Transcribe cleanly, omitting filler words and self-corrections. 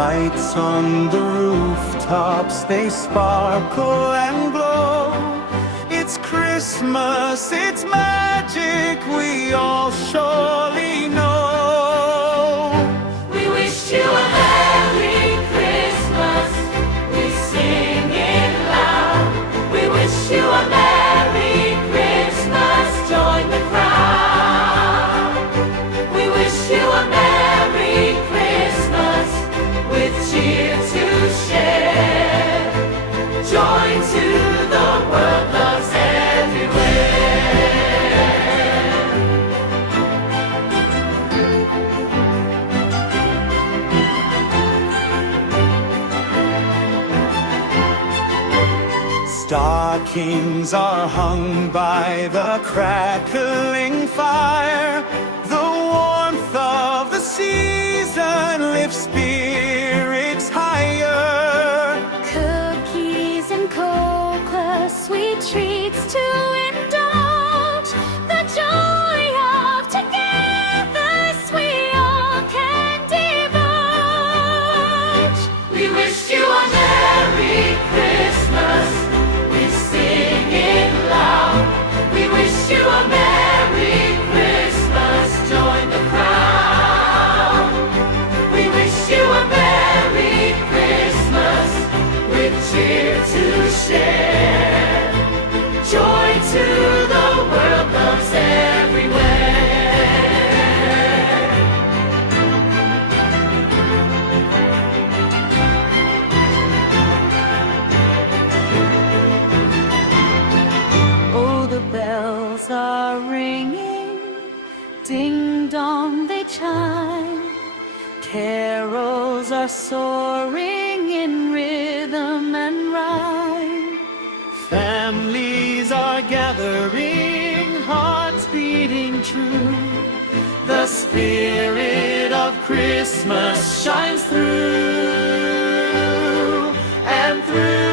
Lights on the rooftops, they sparkle and glow. It's Christmas, it's magic, we all surely know. We wish you a Merry Christmas, we sing it loud. We wish you a Merry Christmas, join the crowd. We wish you a Merry Christmas, with cheer to share, joy to the world loves everywhere. Stockings are hung by the crackling fire. The warmth of the season lifts spirits higher. Cookies and cocoa, sweet treats to indulge. The joy of togetherness we all can divulge. We wish you a Merry Christmas, we sing it loud. We wish you a Merry Christmas, join the crowd. We wish you a Merry Christmas, with cheer to share, joy to the world loves everywhere. Oh, the bells are ringing, ding dong they chime. Carols are soaring in rhythm and rhyme. Families are gathering, hearts beating true. The spirit of Christmas shines through and through.